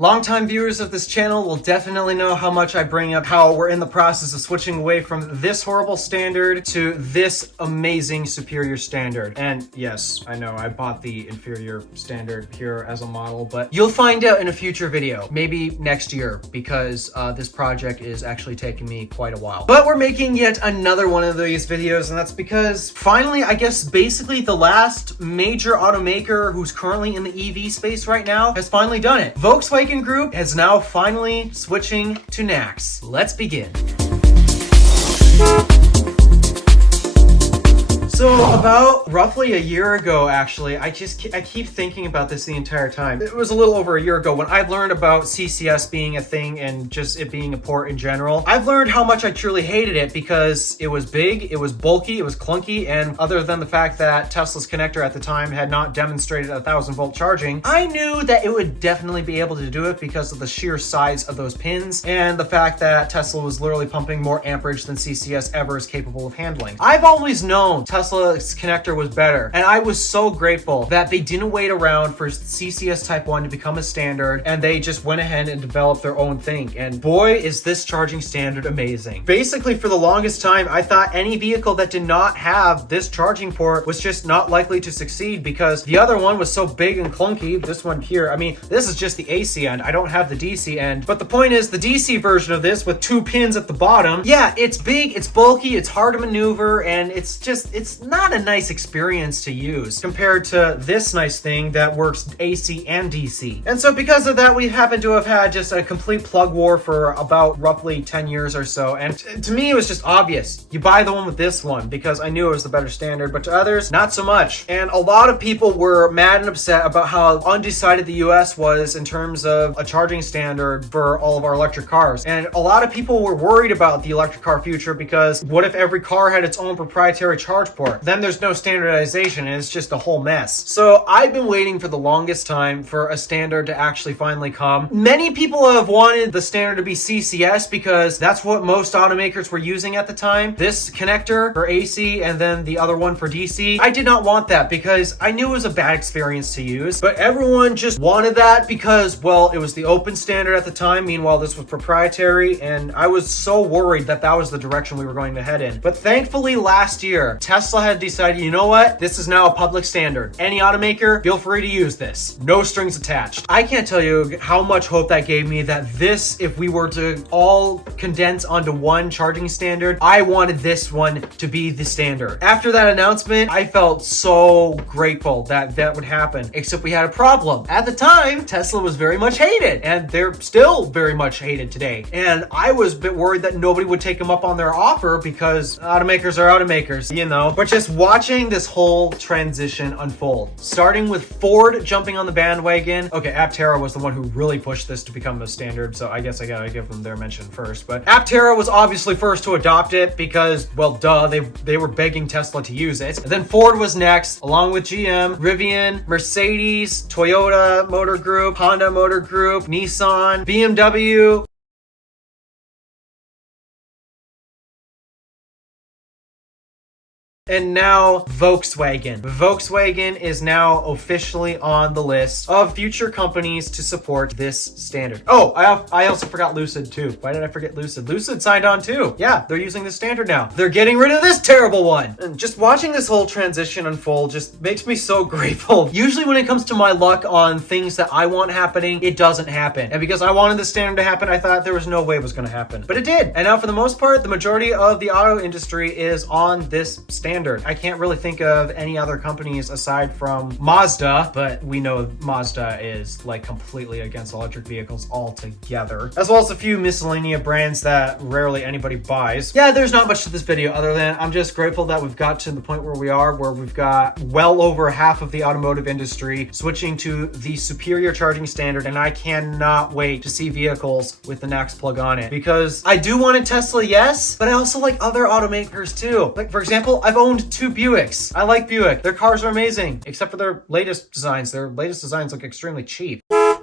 Longtime viewers of this channel will definitely know how much I bring up how we're in the process of switching away from this horrible standard to this amazing superior standard. And yes, I know I bought the inferior standard here as a model, but you'll find out in a future video, maybe next year, because this project is actually taking me quite a while. But we're making yet another one of these videos, and that's because finally, I guess basically the last major automaker who's currently in the EV space right now has finally done it. Volkswagen Group is now finally switching to NACS. Let's begin. So about roughly a year ago, actually, I keep thinking about this the entire time. It was a little over a year ago when I learned about CCS being a thing and just it being a port in general. I've learned how much I truly hated it because it was big, it was bulky, it was clunky, and other than the fact that Tesla's connector at the time had not demonstrated 1,000-volt charging, I knew that it would definitely be able to do it because of the sheer size of those pins and the fact that Tesla was literally pumping more amperage than CCS ever is capable of handling. I've always known Tesla's connector was better, and I was so grateful that they didn't wait around for CCS Type 1 to become a standard and they just went ahead and developed their own thing. And boy, is this charging standard amazing. Basically, for the longest time, I thought any vehicle that did not have this charging port was just not likely to succeed because the other one was so big and clunky. This one here, I mean, this is just the AC end. I don't have the DC end, but the point is the DC version of this with 2 pins at the bottom, yeah, it's big, it's bulky, it's hard to maneuver, and it's not a nice experience to use compared to this nice thing that works AC and DC. And so because of that, we happen to have had just a complete plug war for about roughly 10 years or so. And to me, it was just obvious. You buy the one with this one because I knew it was the better standard, but to others, not so much. And a lot of people were mad and upset about how undecided the US was in terms of a charging standard for all of our electric cars. And a lot of people were worried about the electric car future because what if every car had its own proprietary charge port? Then there's no standardization and it's just a whole mess. So I've been waiting for the longest time for a standard to actually finally come. Many people have wanted the standard to be CCS because that's what most automakers were using at the time. This connector for AC and then the other one for DC. I did not want that because I knew it was a bad experience to use, but everyone just wanted that because, well, it was the open standard at the time. Meanwhile, this was proprietary, and I was so worried that that was the direction we were going to head in. But thankfully last year, Tesla had decided, you know what? This is now a public standard. Any automaker, feel free to use this. No strings attached. I can't tell you how much hope that gave me that this, if we were to all condense onto one charging standard, I wanted this one to be the standard. After that announcement, I felt so grateful that that would happen, except we had a problem. At the time, Tesla was very much hated, and they're still very much hated today. And I was a bit worried that nobody would take them up on their offer because automakers are automakers, you know. But just watching this whole transition unfold, starting with Ford jumping on the bandwagon. Okay, Aptera was the one who really pushed this to become a standard, so I guess I gotta give them their mention first. But Aptera was obviously first to adopt it because, well, duh, they were begging Tesla to use it. And then Ford was next, along with GM, Rivian, Mercedes, Toyota Motor Group, Honda Motor Group, Nissan, BMW. And now Volkswagen. Volkswagen is now officially on the list of future companies to support this standard. Oh, I also forgot Lucid too. Why did I forget Lucid? Lucid signed on too. Yeah, they're using this standard now. They're getting rid of this terrible one. And just watching this whole transition unfold just makes me so grateful. Usually when it comes to my luck on things that I want happening, it doesn't happen. And because I wanted the standard to happen, I thought there was no way it was going to happen. But it did. And now for the most part, the majority of the auto industry is on this standard. I can't really think of any other companies aside from Mazda, but we know Mazda is like completely against electric vehicles altogether, as well as a few miscellaneous brands that rarely anybody buys. Yeah, there's not much to this video other than I'm just grateful that we've got to the point where we are, where we've got well over half of the automotive industry switching to the superior charging standard, and I cannot wait to see vehicles with the NACS plug on it because I do want a Tesla, yes, but I also like other automakers too. Like, for example, I've owned 2 Buicks. I like Buick. Their cars are amazing, except for their latest designs. Their latest designs look extremely cheap.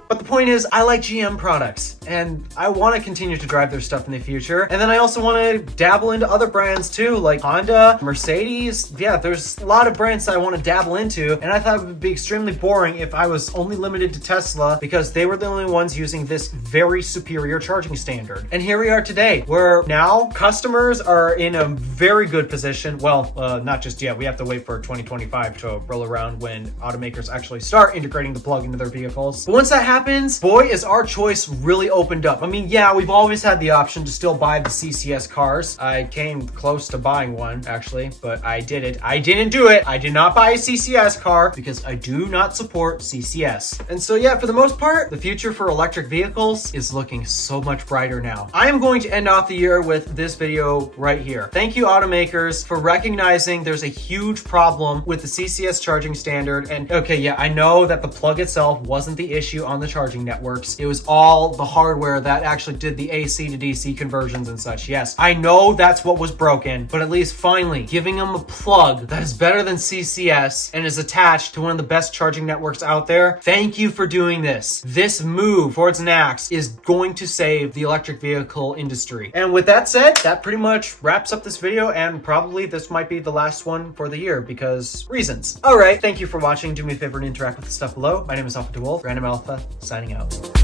But the point is, I like GM products, and I want to continue to drive their stuff in the future. And then I also want to dabble into other brands too, like Honda, Mercedes. Yeah, there's a lot of brands that I want to dabble into, and I thought it would be extremely boring if I was only limited to Tesla because they were the only ones using this very superior charging standard. And here we are today, where now customers are in a very good position. Well, not just yet. We have to wait for 2025 to roll around when automakers actually start integrating the plug into their vehicles. But once that happens, boy, is our choice really opened up. I mean, yeah, we've always had the option to still buy the CCS cars. I came close to buying one, actually, but I didn't. I didn't do it. I did not buy a CCS car because I do not support CCS. And so, yeah, for the most part, the future for electric vehicles is looking so much brighter now. I am going to end off the year with this video right here. Thank you, automakers, for recognizing there's a huge problem with the CCS charging standard. And okay, yeah, I know that the plug itself wasn't the issue on the charging networks. It was all the hardware that actually did the AC to DC conversions and such. Yes, I know that's what was broken, but at least finally giving them a plug that is better than CCS and is attached to one of the best charging networks out there. Thank you for doing this. This move towards NACS is going to save the electric vehicle industry. And with that said, that pretty much wraps up this video, and probably this might be the last one for the year because reasons. All right, thank you for watching. Do me a favor and interact with the stuff below. My name is DeWolf, Random Alpha, signing out.